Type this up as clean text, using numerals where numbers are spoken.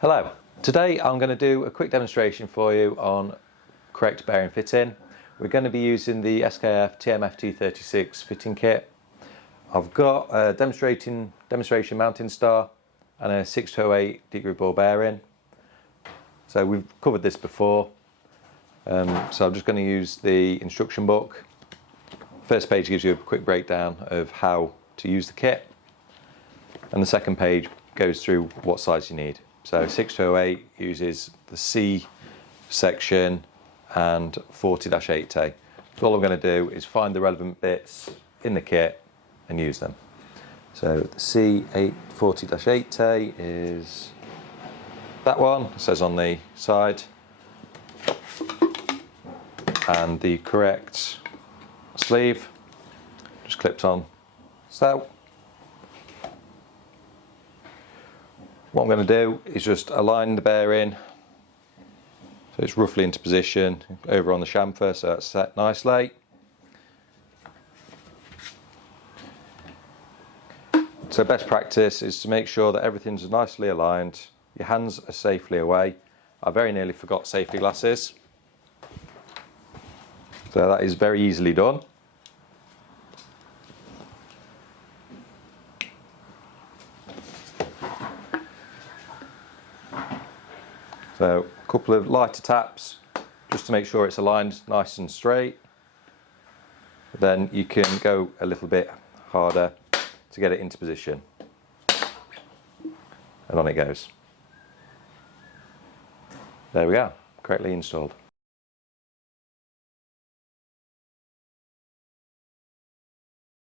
Hello, today I'm going to do a quick demonstration for you on correct bearing fitting. We're going to be using the SKF TMFT 36 fitting kit. I've got a demonstration mounting star and a 608 deep groove ball bearing. So we've covered this before, so I'm just going to use the instruction book. First page gives you a quick breakdown of how to use the kit, and the second page goes through what size you need. So 608 uses the C section and 40-8T. So all I'm going to do is find the relevant bits in the kit and use them. So the C8 40-8T is that one, it says on the side, and the correct sleeve just clipped on so. What I'm going to do is just align the bearing so it's roughly into position over on the chamfer, so it's set nicely. So best practice is to make sure that everything's nicely aligned, your hands are safely away. I very nearly forgot safety glasses, so that is very easily done. So a couple of lighter taps just to make sure it's aligned nice and straight. Then you can go a little bit harder to get it into position. And on it goes. There we go, correctly installed.